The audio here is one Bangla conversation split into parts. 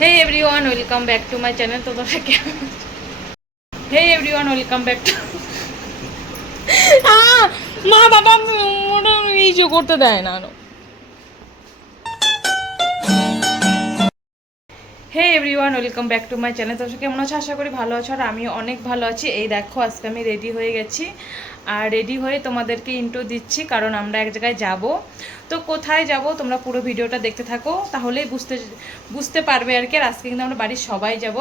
Hey everyone welcome back to my channel তো তোমরা কেমন hey everyone welcome back to মা বাবা মোটা যে করতে দেয় না hey everyone welcome back to my channel তোমরা কেমন আছো? আশা করি ভালো আছো আর আমি অনেক ভালো আছি। এই দেখো, আজকে আমি রেডি হয়ে গেছি। আর রেডি হয়ে তোমাদেরকে ইন্ট্রো দিচ্ছি, কারণ আমরা এক জায়গায় যাব। তো কোথায় যাব? তোমরা পুরো ভিডিওটা দেখতে থাকো, তাহলেই বুঝতে বুঝতে পারবে আর কি। আর আজকে কিন্তু আমরা বাড়ির সবাই যাব।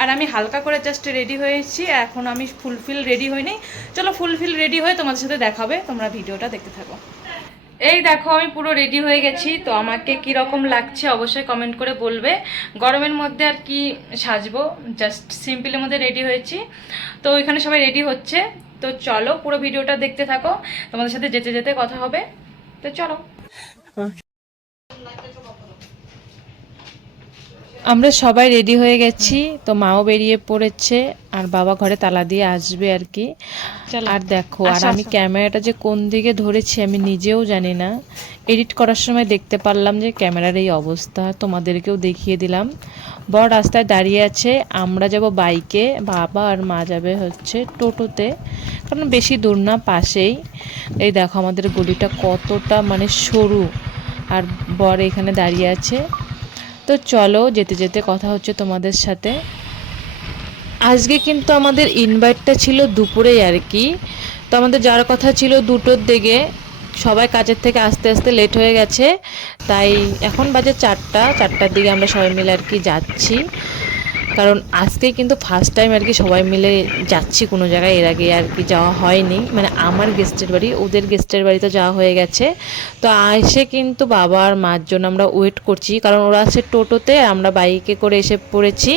আর আমি হালকা করে জাস্ট রেডি হয়েছি, এখন আমি ফুলফিল রেডি হইনি চলো ফুলফিল রেডি হয়ে তোমাদের সাথে দেখাবে তোমরা ভিডিওটা দেখতে থাকো। এই দেখো, আমি পুরো রেডি হয়ে গেছি। তো আমাকে কি রকম লাগছে অবশ্যই কমেন্ট করে বলবে। গরমের মধ্যে আর কি সাজবো? জাস্ট সিম্পলের মধ্যে রেডি হয়েছি। তো ওইখানে সবাই রেডি হচ্ছে। তো চলো পুরো ভিডিওটা দেখতে থাকো। তোমাদের সাথে যেতে যেতে কথা হবে। তো চলো। আমরা সবাই রেডি হয়ে গেছি। তো মাও বেরিয়ে পড়েছে আর বাবা ঘরে তালা দিয়ে আসবে আর কি। আর দেখো আর আমি ক্যামেরাটা যে কোন দিকে ধরেছি আমি নিজেও জানি না। এডিট করার সময় দেখতে পারলাম যে ক্যামেরার এই অবস্থা তোমাদেরকেও দেখিয়ে দিলাম। বড় রাস্তায় দাঁড়িয়ে আছে আমরা যাব বাইকে বাবা আর মা যাবে হচ্ছে টোটোতে। কারণ বেশি দূর না পাশেই। এই দেখো আমাদের গলিটা কতটা মানে সরু। আর বর এখানে দাঁড়িয়ে আছে। তো চলো, যেতে যেতে কথা হচ্ছে তোমাদের সাথে। আজকে কিন্তু আমাদের ইনভাইটটা ছিল দুপুরেই আর কি। তো আমাদের যাওয়ার কথা ছিল দুটোর দিকে। সবাই কাজের থেকে আস্তে আস্তে লেট হয়ে গেছে। তাই এখন বাজে চারটা, চারটার দিকে আমরা সবাই মিলে আর কি যাচ্ছি। কারণ আজকে কিন্তু ফার্স্ট টাইম আর কি সবাই মিলে যাচ্ছি কোনো জায়গায়। এর আগে আর কি যাওয়া হয়নি। মানে আমার গেস্টের বাড়ি, ওদের গেস্টের বাড়িতে যাওয়া হয়ে গেছে। তো এসে কিন্তু বাবা আর মার জন্য আমরা ওয়েট করছি। কারণ ওরা আছে টোটোতে, আমরা বাইকে করে এসে পড়েছি।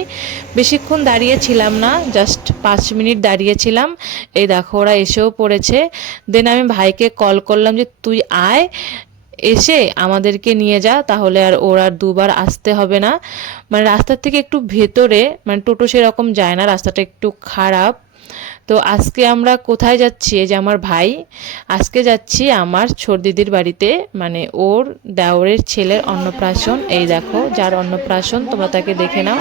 বেশিক্ষণ দাঁড়িয়ে ছিলাম না জাস্ট পাঁচ মিনিট দাঁড়িয়েছিলাম এই দেখো ওরা এসেও পড়েছে। দেন আমি ভাইকে কল করলাম যে, তুই আয় এসে আমাদেরকে নিয়ে যা, তাহলে আর ওর আর দুবার আসতে হবে না। মানে রাস্তার থেকে একটু ভেতরে মানে টোটো সেরকম যায় না, রাস্তাটা একটু খারাপ। তো আজকে আমরা কোথায় যাচ্ছি? এই যে আমার ভাই, আজকে যাচ্ছি আমার ছোট দিদির বাড়িতে মানে ওর দেওরের ছেলের অন্নপ্রাশন। এই দেখো, যার অন্নপ্রাশন, তোমরা তাকে দেখে নাও।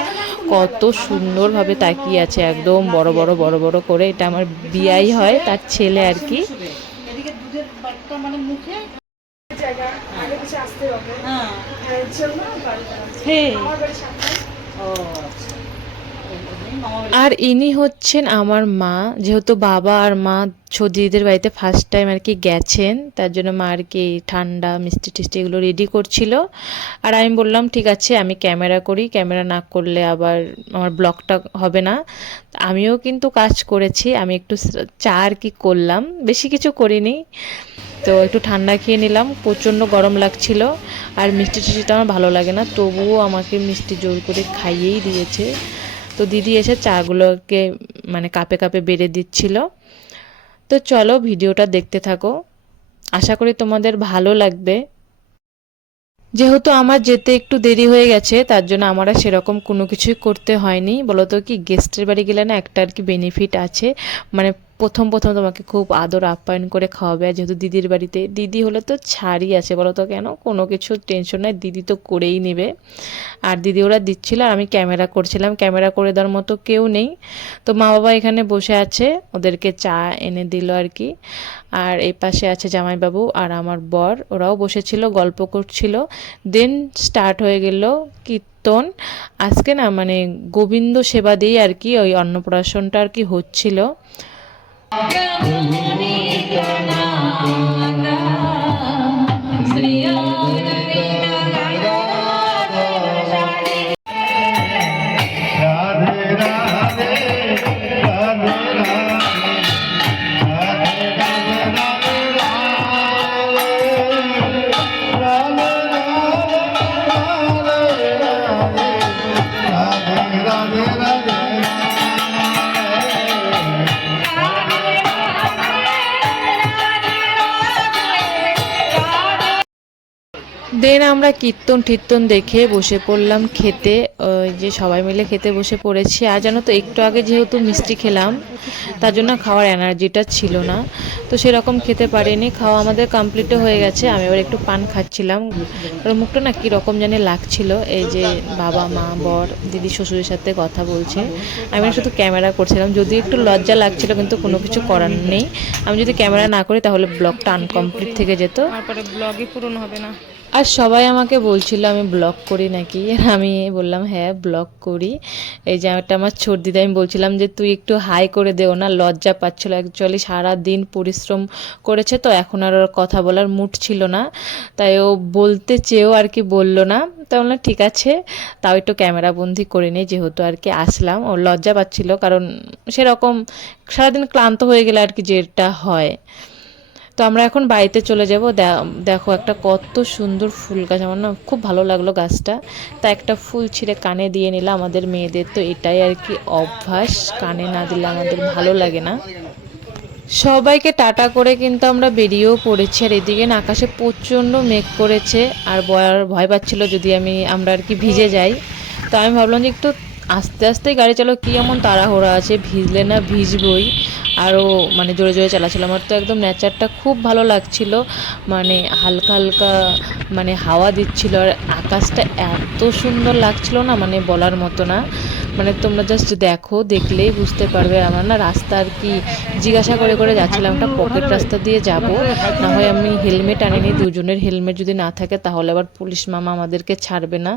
কত সুন্দরভাবে তাকিয়ে আছে, একদম বড় বড় বড় বড় করে। এটা আমার বিয়াই হয়, তার ছেলে আর কি। হ্যাঁ। ও আচ্ছা ওই জন্যই মামা বাড়ি- আর ইনি হচ্ছেন আমার মা। যেহেতু বাবা আর মা ছদিদিদের বাড়িতে ফার্স্ট টাইম আর কি গেছেন, তার জন্য মা আর কি ঠান্ডা, মিষ্টি টিষ্টি এগুলো রেডি করছিল। আর আমি বললাম, ঠিক আছে, আমি ক্যামেরা করি ক্যামেরা না করলে আবার আমার ব্লগটা হবে না। আমিও কিন্তু কাজ করেছি, আমি একটু চা আর কি করলাম, বেশি কিছু করিনি। তো একটু ঠান্ডা খেয়ে নিলাম, প্রচণ্ড গরম লাগছিল। আর মিষ্টি টিষ্টিটা আমার ভালো লাগে না, তবুও আমাকে মিষ্টি জোর করে খাইয়েই দিয়েছে। তো দিদি এসে চাগুলোকে মানে কাপে কাপে বেড়ে দিচ্ছিল। তো চলো ভিডিওটা দেখতে থাকো। আশা করি তোমাদের ভালো লাগবে। যেহেতু আমার যেতে একটু দেরি হয়ে গেছে, তার জন্য আমার আর সেরকম কোনো কিছুই করতে হয়নি। বলতো কি গেস্টের বাড়ি গেলে না একটা আর কি বেনিফিট আছে। মানে প্রথম প্রথম তোমাকে খুব আদর আপ্যায়ন করে খাওয়াবে, আর যেহেতু দিদির বাড়িতে, দিদি হলে তো ছাড়ই আছে বলো তো কেন? কোনো কিছু টেনশন নাই, দিদি তো করেই নেবে। আর দিদি ওরা দিচ্ছিল আর আমি ক্যামেরা করছিলাম ক্যামেরা করে দেওয়ার মতো কেউ নেই। তো মা বাবা এখানে বসে আছে, ওদেরকে চা এনে দিল আর কি। আর এই পাশে আছে জামাইবাবু আর আমার বর, ওরাও বসেছিল, গল্প করছিল। দেন স্টার্ট হয়ে গেল কীর্তন। আজকে না মানে গোবিন্দ সেবা দিয়ে আর কি ওই অন্নপ্রাশনটা আর কি হচ্ছিল। પ્રભુ નિત્યના দেন আমরা কীর্তন টীর্তন দেখে বসে পড়লাম খেতে, ওই যে সবাই মিলে খেতে বসে পড়েছি। আর জানো তো, একটু আগে যেহেতু মিষ্টি খেলাম, তার জন্য খাওয়ার এনার্জিটা ছিল না। তো সেরকম খেতে পারিনি, খাওয়া আমাদের কমপ্লিটও হয়ে গেছে। আমি এবার একটু পান খাচ্ছিলাম। আর মুখটা না কীরকম জানি লাগছিল। এই যে বাবা, মা, বর, দিদি, শ্বশুরের সাথে কথা বলছে। আমি শুধু ক্যামেরা করছিলাম, যদি একটু লজ্জা লাগছিল, কিন্তু কোনো কিছু করার নেই। আমি যদি ক্যামেরা না করি, তাহলে ব্লগটা আনকমপ্লিট থেকে যেত। তারপরে ব্লগই পূরণ হবে না। আর সবাই আমাকে বলছিল, আমি ব্লগ করি নাকি? আর আমি বললাম হ্যাঁ ব্লগ করি। এই যে একটা আমার ছোট দিদা আমি বলছিলাম যে, তুই একটু হাই করে দেও না, লজ্জা পাচ্ছিল। অ্যাকচুয়ালি সারা দিন পরিশ্রম করেছে, তো এখন আর ওর কথা বলার মুড ছিল না। তাই ও বলতে চেয়েও আর কি বলল না। তাই বললাম, ঠিক আছে, তাও একটু ক্যামেরা বন্দি করে নিই যেহেতু আর কি আসলাম। ও লজ্জা পাচ্ছিল, কারণ সেরকম সারাদিন ক্লান্ত হয়ে গেলে আর কি যেটা হয়। তো আমরা এখন বাড়িতে চলে যাব। দেখো একটা কত সুন্দর ফুল গাছ, আমার না খুব ভালো লাগল গাছটা। তা একটা ফুল ছিঁড়ে কানে দিয়ে নিলাম আমাদের মেয়েদের, তো এটাই আর কি অভ্যাস, কানে না দিলে আমাদের ভালো লাগে না। সবাইকে টাটা করে কিন্তু আমরা বেরিয়েও পড়েছি, আর এদিকে না আকাশে প্রচণ্ড মেঘ করেছে, আর বয়ার ভয় পাচ্ছিল যদি আমি, আমরা আর কি ভিজে যাই। তো আমি ভাবলাম যে একটু আস্তে আস্তে গাড়ি চালক কী এমন তাড়াহুড়া আছে? ভিজলে না ভিজবই। আরও মানে জোরে জোরে চালাচ্ছিল। আমার তো একদম নেচারটা খুব ভালো লাগছিল। মানে হালকা হালকা মানে হাওয়া দিচ্ছিল। আর আকাশটা এত সুন্দর লাগছিল না? মানে বলার মতো না। মানে তোমরা জাস্ট দেখো, দেখলেই বুঝতে পারবে আমার না রাস্তা আর কি। জিজ্ঞাসা করে করে যাচ্ছিলাম, একটা পকেট রাস্তা দিয়ে যাব। না হয় আমি হেলমেট আনিনি, দুজনের হেলমেট যদি না থাকে তাহলে আবার পুলিশ মামা আমাদেরকে ছাড়বে না।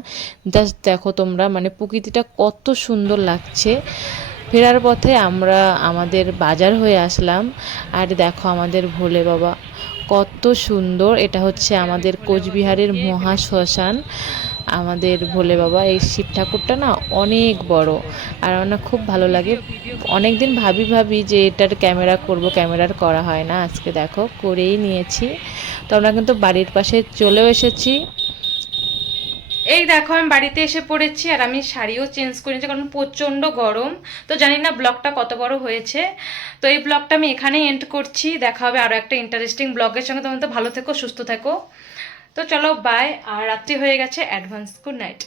জাস্ট দেখো তোমরা মানে প্রকৃতিটা কত সুন্দর লাগছে। ফেরার পথে আমরা আমাদের বাজার হয়ে আসলাম। আর দেখো আমাদের ভোলে বাবা, কত সুন্দর। এটা হচ্ছে আমাদের কোচবিহারের মহা শ্মশান। আমাদের ভোলে বাবা এই শিব ঠাকুরটা না অনেক বড়। আর আমার খুব ভালো লাগে। অনেক দিন ভাবি ভাবি যে এটার ক্যামেরা করব, ক্যামেরার করা হয় না। আজকে দেখো, করেই নিয়েছি। তো আমরা কিন্তু বাড়ির পাশে চলেও এসেছি। এই দেখো, আমি বাড়িতে এসে পড়েছি আর আমি শাড়িও চেঞ্জ করে নিয়েছি, কারণ প্রচণ্ড গরম। তো জানি না ব্লগটা কত বড় হয়েছে। তো এই ব্লগটা আমি এখানেই এন্ড করছি। দেখা হবে আরও একটা ইন্টারেস্টিং ব্লগের সঙ্গে। তোমার তো ভালো থেকো, সুস্থ থেকো। তো চলো বাই আর রাত্রি হয়ে গেছে অ্যাডভান্স গুড নাইট